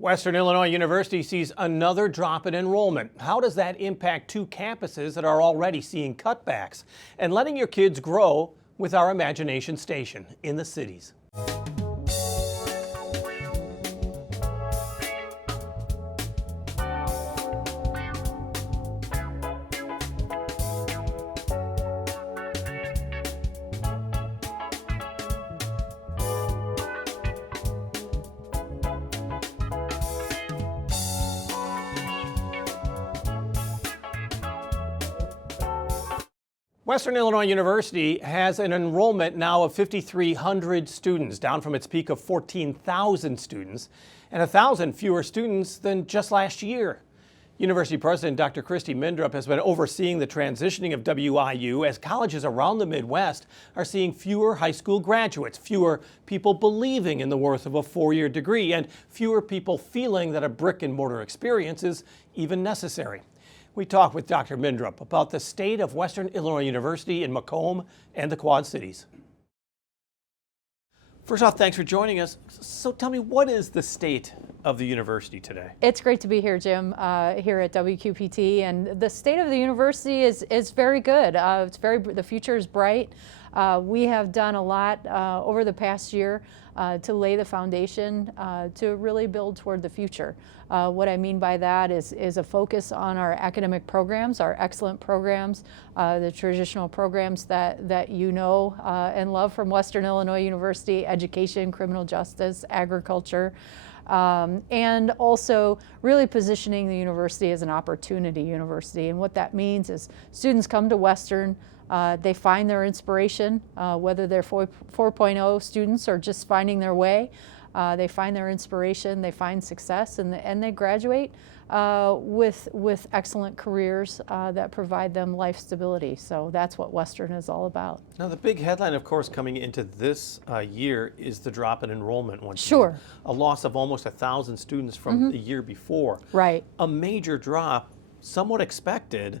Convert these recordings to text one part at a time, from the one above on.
Western Illinois University sees another drop in enrollment. How does that impact two campuses that are already seeing cutbacks? And letting your kids grow with our Imagination Station in the cities. Western Illinois University has an enrollment now of 5,300 students, down from its peak of 14,000 students, and 1,000 fewer students than just last year. University President Dr. Kristi Mindrup has been overseeing the transitioning of WIU as colleges around the Midwest are seeing fewer high school graduates, fewer people believing in the worth of a four-year degree, and fewer people feeling that a brick-and-mortar experience is even necessary. We talked with Dr. Mindrup about the state of Western Illinois University in Macomb and the Quad Cities. First off, thanks for joining us. So tell me, what is the state of the university today? It's great to be here, Jim, here at WQPT, and the state of the university is very good. The future is bright. We have done a lot over the past year to lay the foundation to really build toward the future. What I mean by that is a focus on our academic programs, our excellent programs, the traditional programs that you know and love from Western Illinois University: education, criminal justice, agriculture. And also really positioning the university as an opportunity university. And what that means is students come to Western, they find their inspiration, whether they're 4.0 students or just finding their way. They find their inspiration, they find success, and they graduate with excellent careers that provide them life stability. So that's what Western is all about. Now, the big headline, of course, coming into this year is the drop in enrollment once Sure. again. A loss of almost 1,000 students from the year before. Right. A major drop, somewhat expected.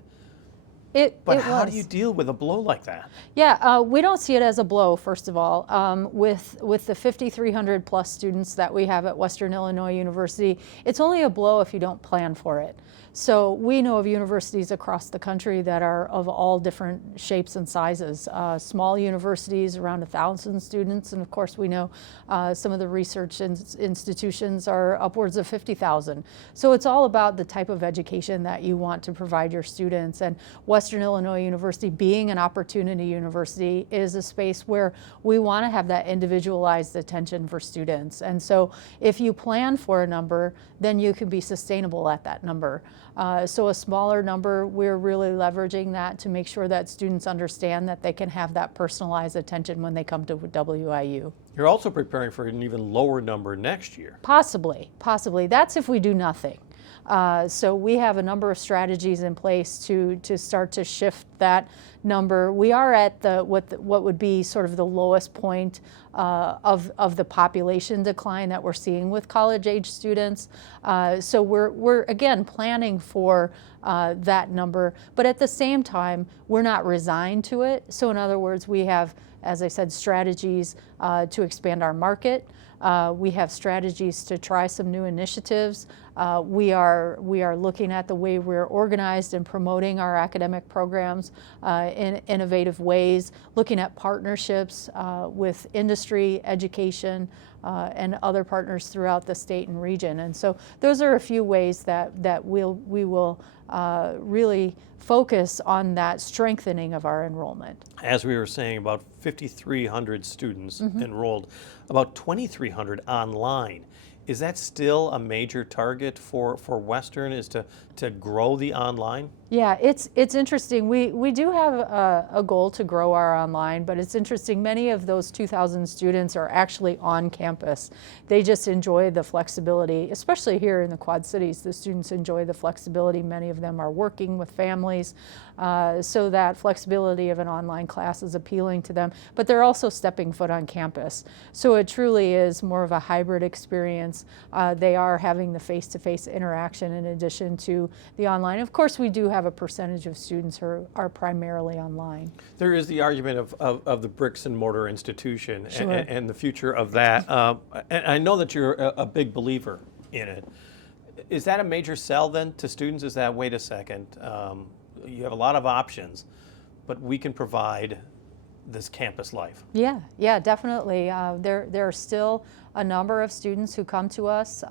But how do you deal with a blow like that? Yeah, we don't see it as a blow, first of all. With the 5,300 plus students that we have at Western Illinois University, it's only a blow if you don't plan for it. So we know of universities across the country that are of all different shapes and sizes. Small universities, around 1,000 students, and of course we know some of the research institutions are upwards of 50,000. So it's all about the type of education that you want to provide your students. And Western Illinois University, being an opportunity university, is a space where we want to have that individualized attention for students. And so if you plan for a number, then you can be sustainable at that number. So a smaller number, we're really leveraging that to make sure that students understand that they can have that personalized attention when they come to WIU. You're also preparing for an even lower number next year. Possibly. That's if we do nothing. So we have a number of strategies in place to start to shift that number. We are at what would be sort of the lowest point of the population decline that we're seeing with college-age students. So we're again planning for that number, but at the same time, we're not resigned to it. So in other words, we have, as I said, strategies to expand our market. We have strategies to try some new initiatives. We are looking at the way we're organized and promoting our academic programs in innovative ways, looking at partnerships with industry, education, and other partners throughout the state and region. And so those are a few ways that we will really focus on that strengthening of our enrollment. As we were saying, about 5,300 students enrolled, about 2,300 online. Is that still a major target for Western, is to grow the online? Yeah, it's interesting. We do have a goal to grow our online, but it's interesting. Many of those 2,000 students are actually on campus. They just enjoy the flexibility, especially here in the Quad Cities. The students enjoy the flexibility. Many of them are working with families, so that flexibility of an online class is appealing to them. But they're also stepping foot on campus. So it truly is more of a hybrid experience. They are having the face-to-face interaction in addition to the online. Of course, we do have a percentage of students who are primarily online. There is the argument of the bricks and mortar institution. Sure. and the future of that. And I know that you're a big believer in it. Is that a major sell then to students? Is that, wait a second, you have a lot of options, but we can provide this campus life? Yeah, definitely. There are still a number of students who come to us,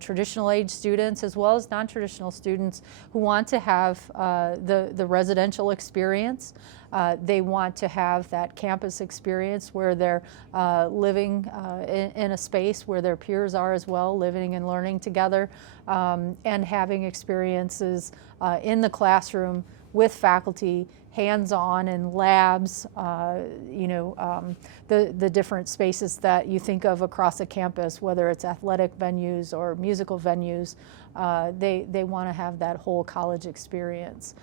traditional age students as well as non-traditional students who want to have the residential experience. They want to have that campus experience where they're living in a space where their peers are as well, living and learning together, and having experiences in the classroom with faculty, hands-on in labs, the different spaces that you think of across a campus, whether it's athletic venues or musical venues. They want to have that whole college experience.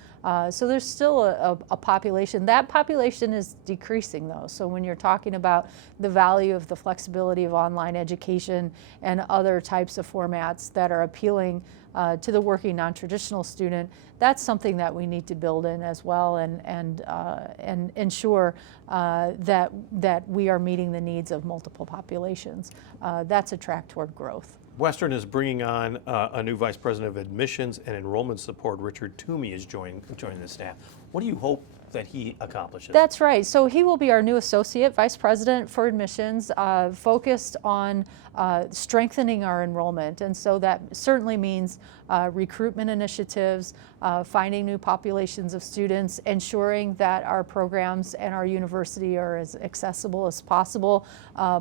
So there's still a population. That population is decreasing though. So when you're talking about the value of the flexibility of online education and other types of formats that are appealing to the working non-traditional student, that's something that we need to build in as well, and ensure that we are meeting the needs of multiple populations. That's a track toward growth. Western is bringing on a new Vice President of Admissions and Enrollment Support. Richard Toomey is joining the staff. What do you hope that he accomplishes? That's right. So he will be our new Associate Vice President for Admissions, focused on strengthening our enrollment. And so that certainly means recruitment initiatives, finding new populations of students, ensuring that our programs and our university are as accessible as possible,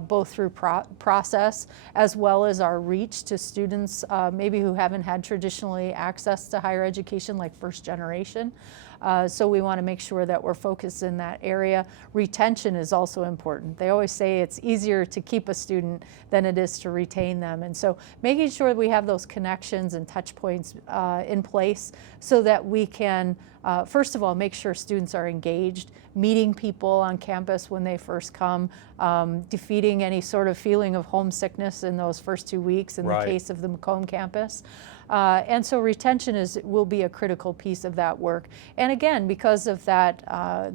both through process as well as our reach to students maybe who haven't had traditionally access to higher education, like first generation. So we want to make sure that we're focused in that area. Retention is also important. They always say it's easier to keep a student than it is to retain them. And so making sure that we have those connections and touch points in place so that we can, first of all, make sure students are engaged, meeting people on campus when they first come, defeating any sort of feeling of homesickness in those first 2 weeks in the case of the Macomb campus. And so retention will be a critical piece of that work. And again, because of that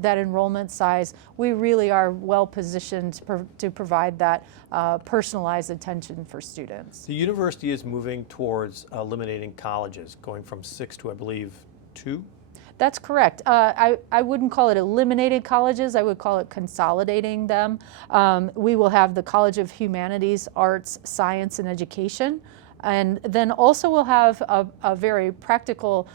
enrollment size, we really are well positioned to provide that personalized attention for students. The university is moving towards eliminating colleges, going from 6 to, I believe, 2? That's correct. I wouldn't call it eliminated colleges. I would call it consolidating them. We will have the College of Humanities, Arts, Science, and Education. And then also we'll have a very practical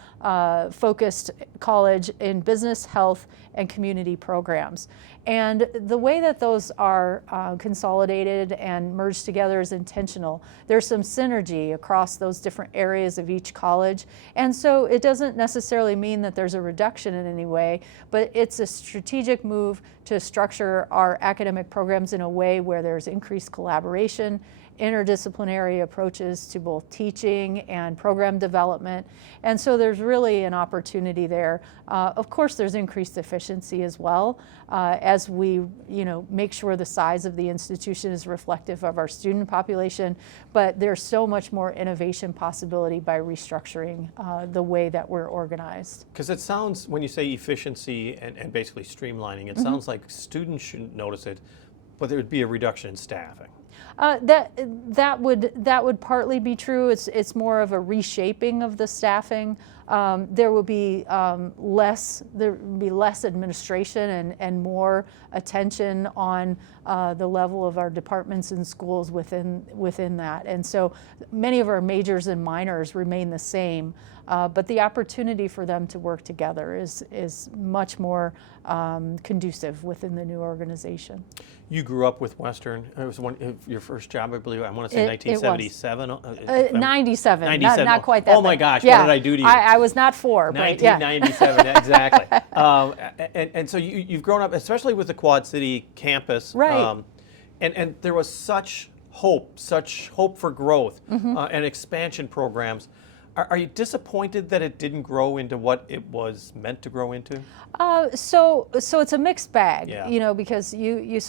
focused college in business, health, and community programs. And the way that those are consolidated and merged together is intentional. There's some synergy across those different areas of each college. And so it doesn't necessarily mean that there's a reduction in any way, but it's a strategic move to structure our academic programs in a way where there's increased collaboration, interdisciplinary approaches to both teaching and program development. And so there's really an opportunity there. Of course, there's increased efficiency as well as we make sure the size of the institution is reflective of our student population, but there's so much more innovation possibility by restructuring the way that we're organized. Because it sounds, when you say efficiency and basically streamlining, it sounds like students shouldn't notice it, but there would be a reduction in staffing. That would partly be true. It's more of a reshaping of the staffing. There will be less administration and more attention on the level of our departments and schools within that. And so many of our majors and minors remain the same, but the opportunity for them to work together is much more conducive within the new organization. You grew up with Western. It was your first job, I believe. I want to say 1977. 97. Not quite that. Oh my gosh! What did I do to you? I was not 4. 1997. But yeah. Exactly. And so you've grown up, especially with the Quad City campus. Right. And there was such hope for growth and expansion programs. Are you disappointed that it didn't grow into what it was meant to grow into? So it's a mixed bag, yeah. Because you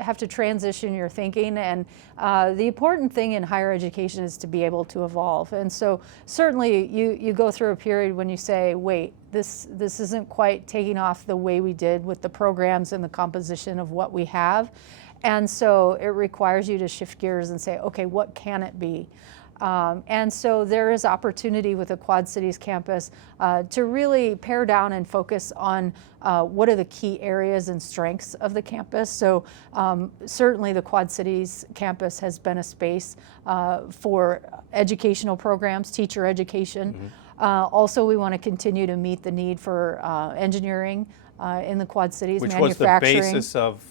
have to transition your thinking, and the important thing in higher education is to be able to evolve. And so certainly you go through a period when you say, wait, this isn't quite taking off the way we did with the programs and the composition of what we have. And so it requires you to shift gears and say, okay, what can it be? And so there is opportunity with the Quad Cities campus to really pare down and focus on what are the key areas and strengths of the campus. So certainly the Quad Cities campus has been a space for educational programs, teacher education. Also, we want to continue to meet the need for engineering in the Quad Cities, which was the manufacturing. basis of,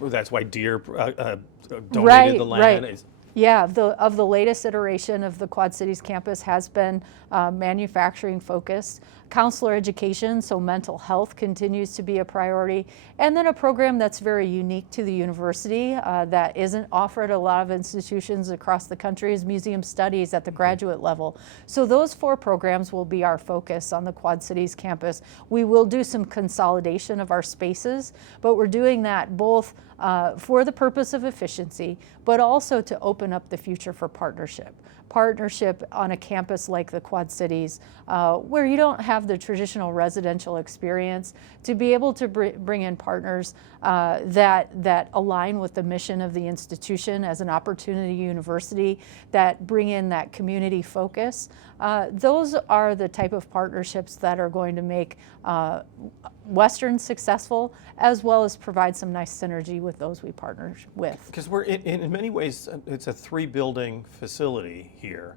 that's why Deere donated the land. Right. Yeah, of the latest iteration of the Quad Cities campus has been manufacturing focused. Counselor education, so mental health continues to be a priority. And then a program that's very unique to the university that isn't offered at a lot of institutions across the country is museum studies at the graduate level. So those 4 programs will be our focus on the Quad Cities campus. We will do some consolidation of our spaces, but we're doing that both for the purpose of efficiency, but also to open up the future for partnership. Partnership on a campus like the Quad Cities, where you don't have the traditional residential experience, to be able to bring in partners that align with the mission of the institution as an opportunity university, that bring in that community focus. Those are the type of partnerships that are going to make Western successful, as well as provide some nice synergy with those we partner with. Because we're in many ways, it's a 3-building facility here,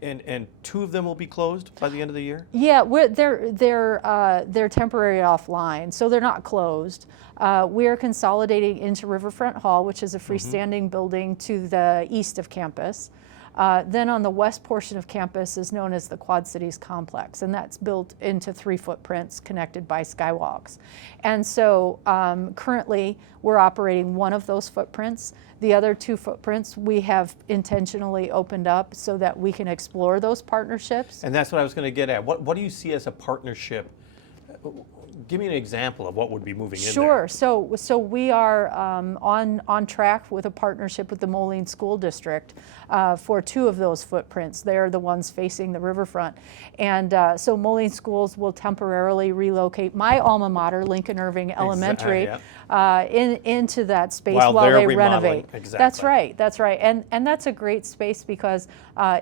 and 2 of them will be closed by the end of the year? Yeah, they're temporary offline, so they're not closed. We are consolidating into Riverfront Hall, which is a freestanding building to the east of campus. Then on the west portion of campus is known as the Quad Cities Complex, and that's built into 3 footprints connected by skywalks. And so currently we're operating one of those footprints. The other 2 footprints we have intentionally opened up so that we can explore those partnerships. And that's what I was going to get at. What do you see as a partnership? Give me an example of what would be moving in there. Sure. So we are on track with a partnership with the Moline School District for 2 of those footprints. They're the ones facing the riverfront. And so Moline Schools will temporarily relocate my alma mater, Lincoln Irving Elementary, into that space while they renovate. Exactly. That's right. And that's a great space because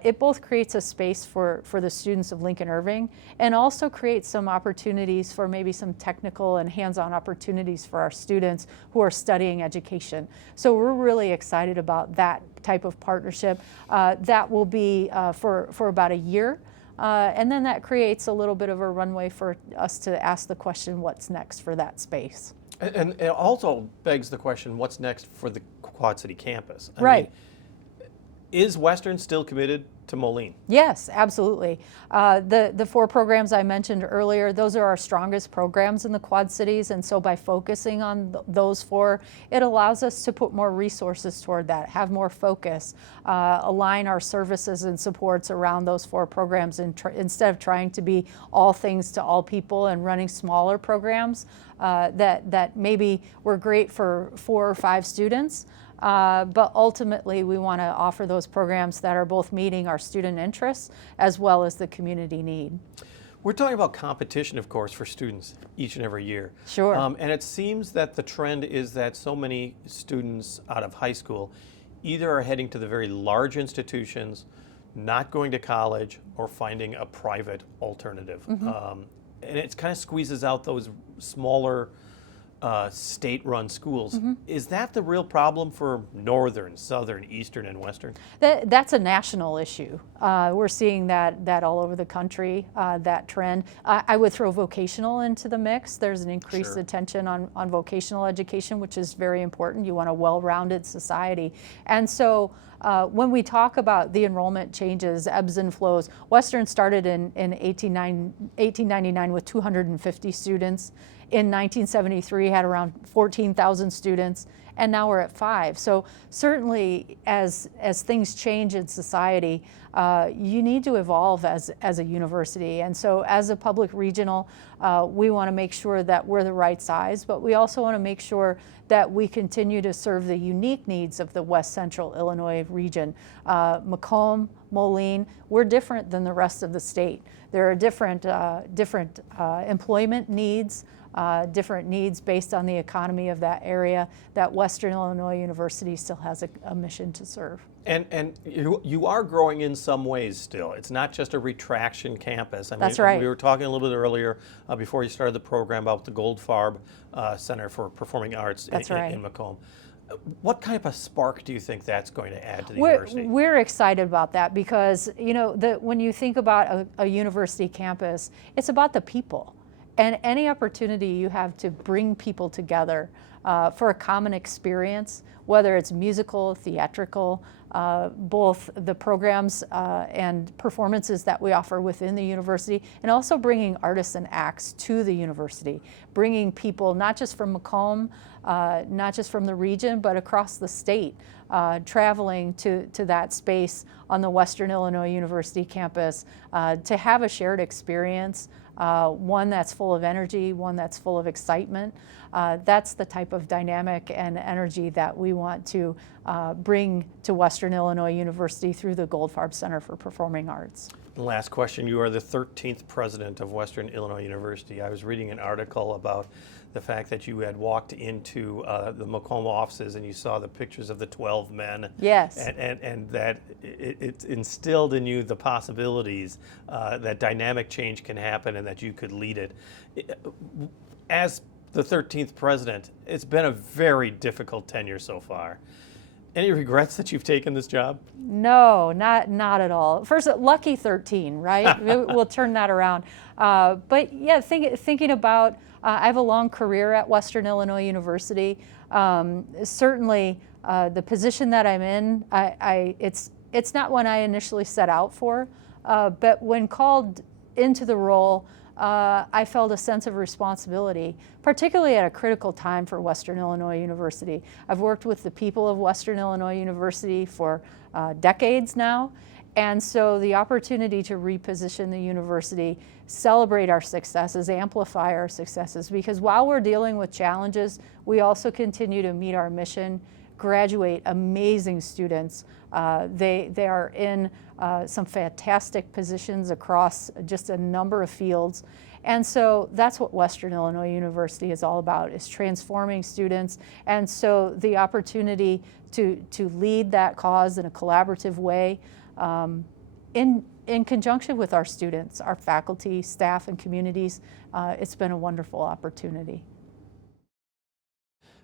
it both creates a space for the students of Lincoln Irving and also creates some opportunities for maybe some technical and hands-on opportunities for our students who are studying education. So we're really excited about that type of partnership. That will be for about a year. And then that creates a little bit of a runway for us to ask the question, what's next for that space? And it also begs the question, what's next for the Quad City campus? I Right. mean, is Western still committed to Moline? Yes, absolutely. The 4 programs I mentioned earlier, those are our strongest programs in the Quad Cities, and so by focusing on those 4, it allows us to put more resources toward that, have more focus, align our services and supports around those 4 programs instead of trying to be all things to all people and running smaller programs that maybe were great for 4 or 5 students. But ultimately, we want to offer those programs that are both meeting our student interests as well as the community need. We're talking about competition, of course, for students each and every year. Sure. And it seems that the trend is that so many students out of high school either are heading to the very large institutions, not going to college, or finding a private alternative. And it kind of squeezes out those smaller state-run schools. Is that the real problem for Northern, Southern, Eastern, and Western? That's a national issue. We're seeing that all over the country, that trend. I would throw vocational into the mix. There's an increased attention on vocational education, which is very important. You want a well-rounded society. And so when we talk about the enrollment changes, ebbs and flows, Western started in 1899 with 250 students. In 1973, had around 14,000 students, and now we're at 5. So certainly, as things change in society, you need to evolve as a university. And so as a public regional, we want to make sure that we're the right size, but we also want to make sure that we continue to serve the unique needs of the West Central Illinois region. Macomb, Moline, we're different than the rest of the state. There are different employment needs, different needs based on the economy of that area, that Western Illinois University still has a mission to serve. And you are growing in some ways still. It's not just a retraction campus. I mean, That's right. We were talking a little bit earlier before you started the program about the Goldfarb Center for Performing Arts in Macomb. What kind of a spark do you think that's going to add to the university? We're excited about that because, you know, when you think about a university campus, it's about the people. And any opportunity you have to bring people together for a common experience, whether it's musical, theatrical, both the programs and performances that we offer within the university, and also bringing artists and acts to the university, bringing people not just from Macomb, not just from the region, but across the state, traveling to that space on the Western Illinois University campus to have a shared experience, one that's full of energy, one that's full of excitement. That's the type of dynamic and energy that we want to bring to Western Illinois University through the Goldfarb Center for Performing Arts. Last question. You are the 13th president of Western Illinois University. I was reading an article about the fact that you had walked into the Macomb offices and you saw the pictures of the 12 men. Yes. And that it instilled in you the possibilities that dynamic change can happen and that you could lead it. As the 13th president, it's been a very difficult tenure so far. Any regrets that you've taken this job? No, not at all. First, lucky 13, right? We'll turn that around. But yeah, thinking about, I have a long career at Western Illinois University. Certainly, the position that I'm in, it's not one I initially set out for, but when called into the role, I felt a sense of responsibility, particularly at a critical time for Western Illinois University. I've worked with the people of Western Illinois University for decades now, and so the opportunity to reposition the university, celebrate our successes, amplify our successes, because while we're dealing with challenges, we also continue to meet our mission, graduate amazing students. They are in some fantastic positions across just a number of fields. And so that's what Western Illinois University is all about, is transforming students. And so the opportunity to lead that cause in a collaborative way in conjunction with our students, our faculty, staff, and communities, it's been a wonderful opportunity.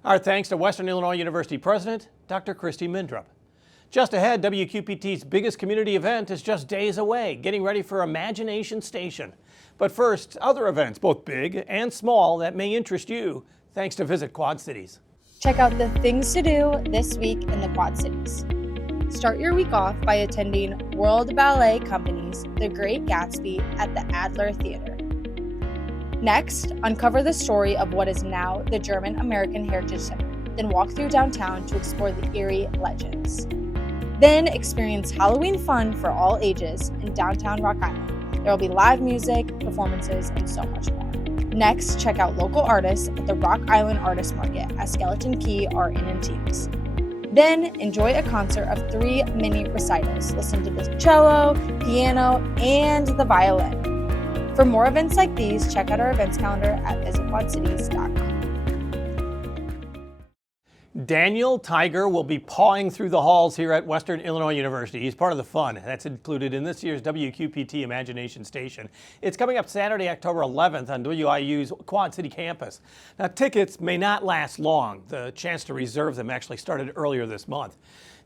Our thanks to Western Illinois University President, Dr. Kristi Mindrup. Just ahead, WQPT's biggest community event is just days away, getting ready for Imagination Station. But first, other events, both big and small, that may interest you, thanks to Visit Quad Cities. Check out the things to do this week in the Quad Cities. Start your week off by attending World Ballet Company's The Great Gatsby at the Adler Theater. Next, uncover the story of what is now the German American Heritage Center, then walk through downtown to explore the Erie legends. Then experience Halloween fun for all ages in downtown Rock Island. There will be live music, performances, and so much more. Next, check out local artists at the Rock Island Artist Market at Skeleton Key Art and Antiques. Then enjoy a concert of 3 mini recitals. Listen to the cello, piano, and the violin. For more events like these, check out our events calendar at visitquadcities.com. Daniel Tiger will be pawing through the halls here at Western Illinois University. He's part of the fun. That's included in this year's WQPT Imagination Station. It's coming up Saturday, October 11th on WIU's Quad City campus. Now, tickets may not last long. The chance to reserve them actually started earlier this month.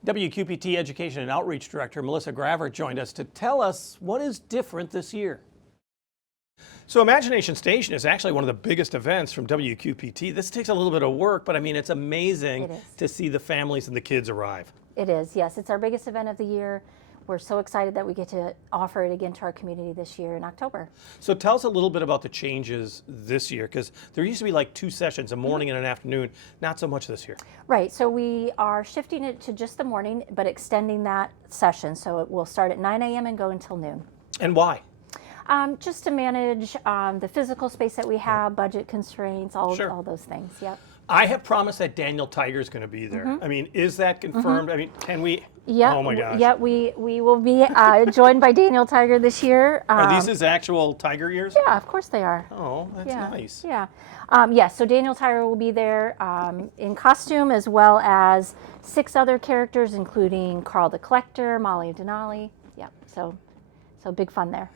WQPT Education and Outreach Director Melissa Gravert joined us to tell us what is different this year. So Imagination Station is actually one of the biggest events from WQPT. This takes a little bit of work, but I mean, it's amazing to see the families and the kids arrive. It is, yes. It's our biggest event of the year. We're so excited that we get to offer it again to our community this year in October. So tell us a little bit about the changes this year, because there used to be like 2 sessions, a morning and an afternoon, not so much this year. Right, so we are shifting it to just the morning, but extending that session. So it will start at 9 a.m. and go until noon. And why? Just to manage the physical space that we have, budget constraints, all those things, yep. I have promised that Daniel Tiger is going to be there. I mean, is that confirmed? I mean, can we? Yeah. Oh my gosh. Yeah, we will be joined by Daniel Tiger this year. Are these his actual tiger ears? Yeah, of course they are. Oh, that's Yeah. nice. Yeah. Yes, so Daniel Tiger will be there in costume, as well as 6 other characters, including Carl the Collector, Molly Denali. Yeah, so big fun there.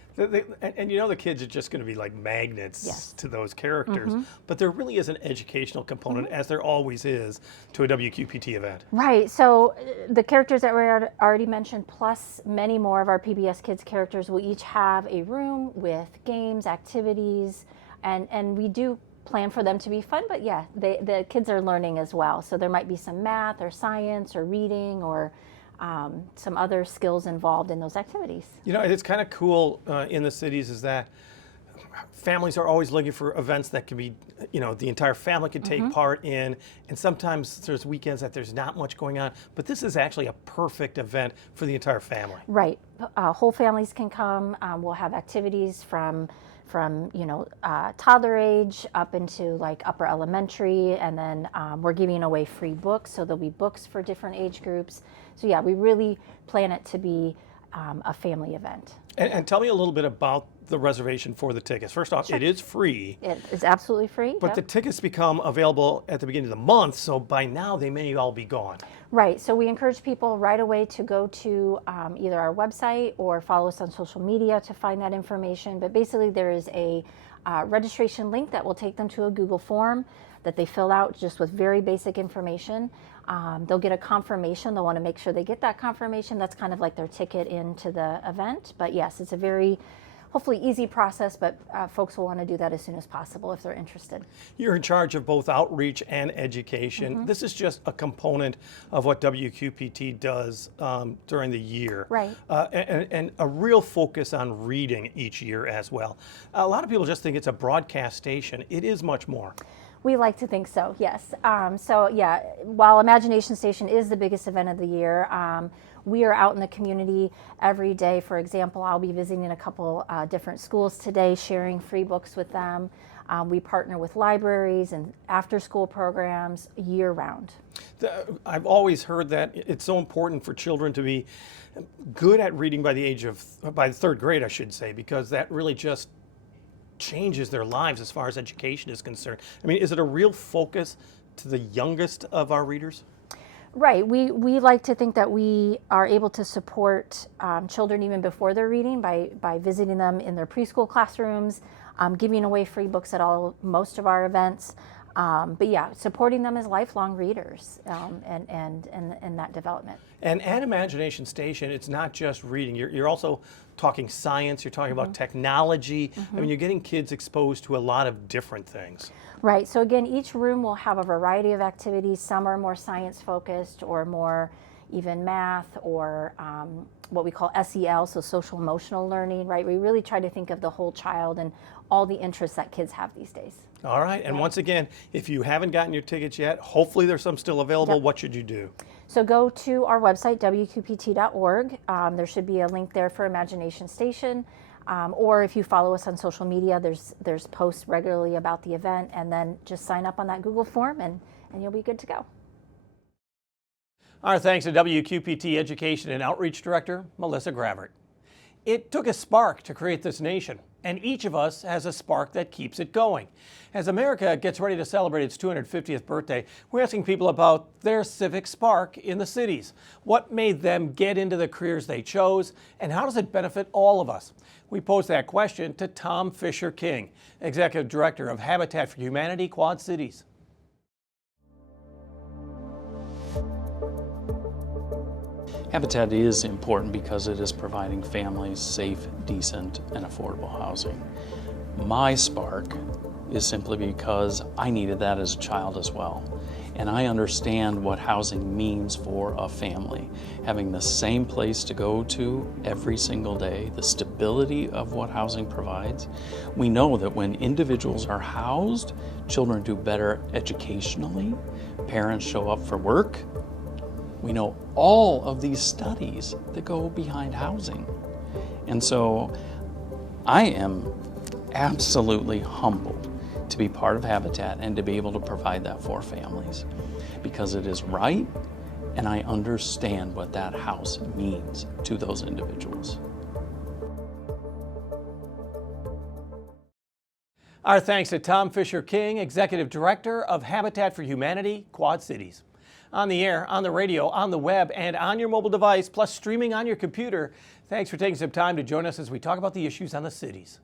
And you know the kids are just going to be like magnets Yes. to those characters, but there really is an educational component, as there always is, to a WQPT event. Right, so the characters that we already mentioned, plus many more of our PBS Kids characters, will each have a room with games, activities, and we do plan for them to be fun, but yeah, the kids are learning as well. So there might be some math or science or reading or some other skills involved in those activities. You know, it's kind of cool in the cities is that families are always looking for events that can be, you know, the entire family can take part in, and sometimes there's weekends that there's not much going on, but this is actually a perfect event for the entire family. Right, whole families can come. We'll have activities from toddler age up into like upper elementary, and then we're giving away free books, so there'll be books for different age groups. So yeah, we really plan it to be a family event. And tell me a little bit about the reservation for the tickets. First off, it is free. It is absolutely free. But the tickets become available at the beginning of the month, so by now they may all be gone. Right, so we encourage people right away to go to either our website or follow us on social media to find that information. But basically there is a registration link that will take them to a Google form that they fill out just with very basic information. They'll get a confirmation. They'll want to make sure they get that confirmation. That's kind of like their ticket into the event. But yes, it's a very hopefully easy process, but folks will want to do that as soon as possible if they're interested. You're in charge of both outreach and education. This is just a component of what WQPT does during the year. Right. And a real focus on reading each year as well. A lot of people just think it's a broadcast station. It is much more. We like to think so, yes. So yeah, while Imagination Station is the biggest event of the year, we are out in the community every day. For example, I'll be visiting a couple different schools today, sharing free books with them. We partner with libraries and after-school programs year-round. I've always heard that it's so important for children to be good at reading by the third grade, I should say, because that really just changes their lives as far as education is concerned. I mean, is it a real focus to the youngest of our readers? Right. We like to think that we are able to support children even before they're reading by visiting them in their preschool classrooms, giving away free books at most of our events. But yeah, supporting them as lifelong readers and that development. And at Imagination Station, it's not just reading. You're also talking science, you're talking about technology. I mean, you're getting kids exposed to a lot of different things. Right, so again, each room will have a variety of activities. Some are more science focused or more even math or what we call SEL, so social emotional learning, right? We really try to think of the whole child and all the interests that kids have these days. All right, and once again, if you haven't gotten your tickets yet, hopefully there's some still available. Yep. What should you do? So go to our website, WQPT.org. There should be a link there for Imagination Station. Or if you follow us on social media, there's posts regularly about the event, and then just sign up on that Google form and you'll be good to go. Our thanks to WQPT Education and Outreach Director, Melissa Gravert. It took a spark to create this nation, and each of us has a spark that keeps it going. As America gets ready to celebrate its 250th birthday, we're asking people about their civic spark in the cities. What made them get into the careers they chose, and how does it benefit all of us? We posed that question to Tom Fisher-King, Executive Director of Habitat for Humanity Quad Cities. Habitat is important because it is providing families safe, decent, and affordable housing. My spark is simply because I needed that as a child as well. And I understand what housing means for a family. Having the same place to go to every single day, the stability of what housing provides. We know that when individuals are housed, children do better educationally, parents show up for work. We know all of these studies that go behind housing. And so I am absolutely humbled to be part of Habitat and to be able to provide that for families, because it is right, and I understand what that house means to those individuals. Our thanks to Tom Fisher-King, Executive Director of Habitat for Humanity, Quad Cities. On the air, on the radio, on the web, and on your mobile device, plus streaming on your computer. Thanks for taking some time to join us as we talk about the issues on the cities.